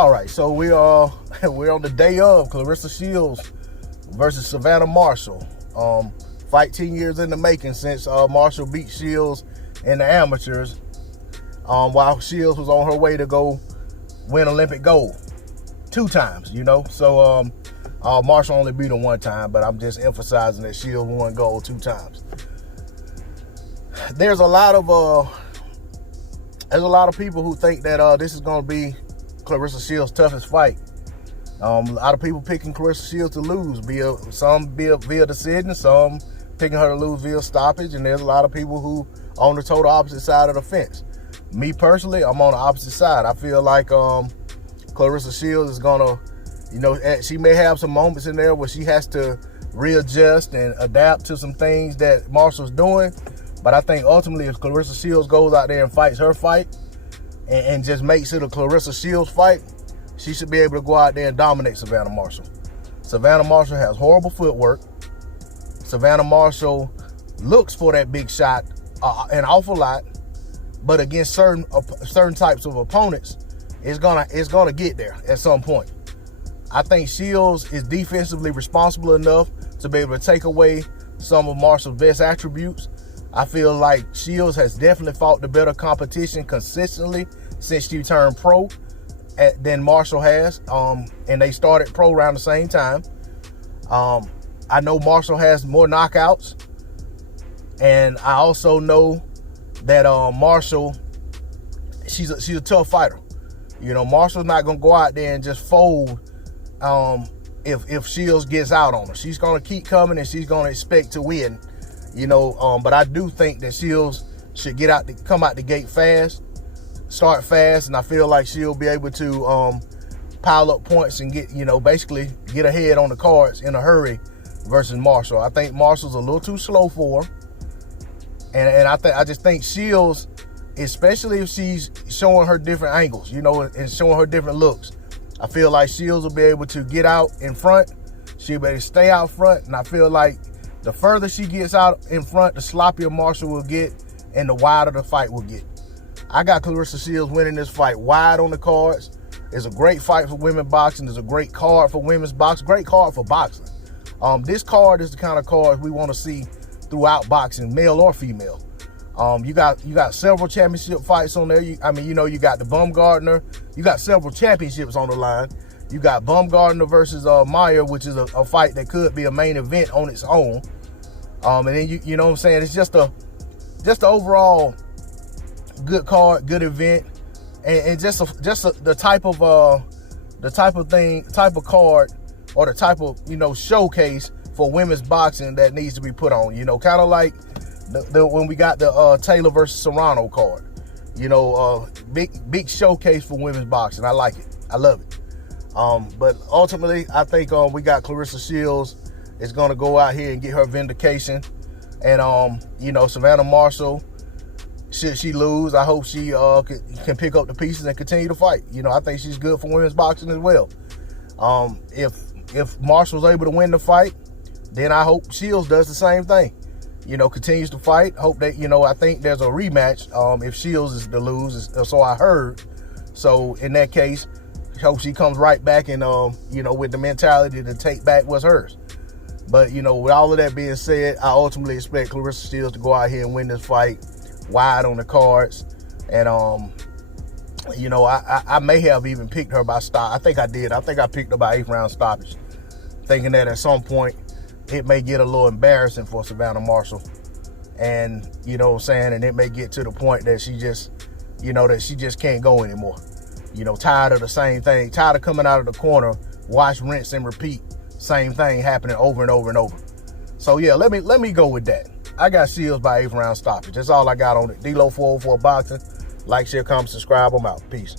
All right, so we're on the day of Claressa Shields versus Savannah Marshall. Fight 10 years in the making since Marshall beat Shields in the amateurs, while Shields was on her way to go win Olympic gold 2 times. So Marshall only beat her 1 time, but I'm just emphasizing that Shields won gold 2 times. There's a lot of people who think that this is going to be Claressa Shields' toughest fight. A lot of people picking Claressa Shields to lose, some via decision, some picking her to lose via stoppage, and there's a lot of people who on the total opposite side of the fence. Me personally, I'm on the opposite side. I feel like Claressa Shields is gonna, she may have some moments in there where she has to readjust and adapt to some things that Marshall's doing. But I think ultimately, if Claressa Shields goes out there and fights her fight and just makes it a Claressa Shields fight, she should be able to go out there and dominate Savannah Marshall. Savannah Marshall has horrible footwork. Savannah Marshall looks for that big shot an awful lot, but against certain types of opponents, it's gonna get there at some point. I think Shields is defensively responsible enough to be able to take away some of Marshall's best attributes. I feel like Shields has definitely fought the better competition consistently since she turned pro than Marshall has. And they started pro around the same time. I know Marshall has more knockouts, and I also know that Marshall, she's a tough fighter. Marshall's not gonna go out there and just fold if Shields gets out on her. She's gonna keep coming and she's gonna expect to win. But I do think that Shields should come out the gate fast, start fast, and I feel like she'll be able to pile up points and basically get ahead on the cards in a hurry versus Marshall. I think Marshall's a little too slow for her, and I just think Shields, especially if she's showing her different angles, and showing her different looks, I feel like Shields will be able to get out in front. She'll be able to stay out front, and I feel like the further she gets out in front, the sloppier Marshall will get, and the wider the fight will get. I got Claressa Shields winning this fight wide on the cards. It's a great fight for women's boxing. It's a great card for women's boxing. Great card for boxing. This card is the kind of card we want to see throughout boxing, male or female. You got several championship fights on there. You got the Bumgardner. You got several championships on the line. You got Bumgardner versus Meyer, which is a fight that could be a main event on its own. And then you know what I'm saying? It's just an overall good card, good event, and just the type of card, or the type of showcase for women's boxing that needs to be put on. Kind of like when we got the Taylor versus Serrano card. Big showcase for women's boxing. I like it. I love it. But ultimately, I think we got Claressa Shields is going to go out here and get her vindication. And, Savannah Marshall, should she lose, I hope she can pick up the pieces and continue to fight. I think she's good for women's boxing as well. If Marshall's able to win the fight, then I hope Shields does the same thing. Continues to fight. Hope that, I think there's a rematch if Shields is to lose, so I heard. So in that case, hope she comes right back and, with the mentality to take back what's hers. But, with all of that being said, I ultimately expect Claressa Shields to go out here and win this fight wide on the cards. And, I may have even picked her by stop. I think I did. I think I picked her by 8th round stoppage, thinking that at some point it may get a little embarrassing for Savannah Marshall. And, and it may get to the point that she just, that she just can't go anymore. Tired of the same thing, tired of coming out of the corner, watch, rinse, and repeat. Same thing happening over and over and over. So yeah, let me go with that. I got Shields by 8th round stoppage. That's all I got on it. D-Lo 404 Boxing. Like, share, comment, subscribe. I'm out. Peace.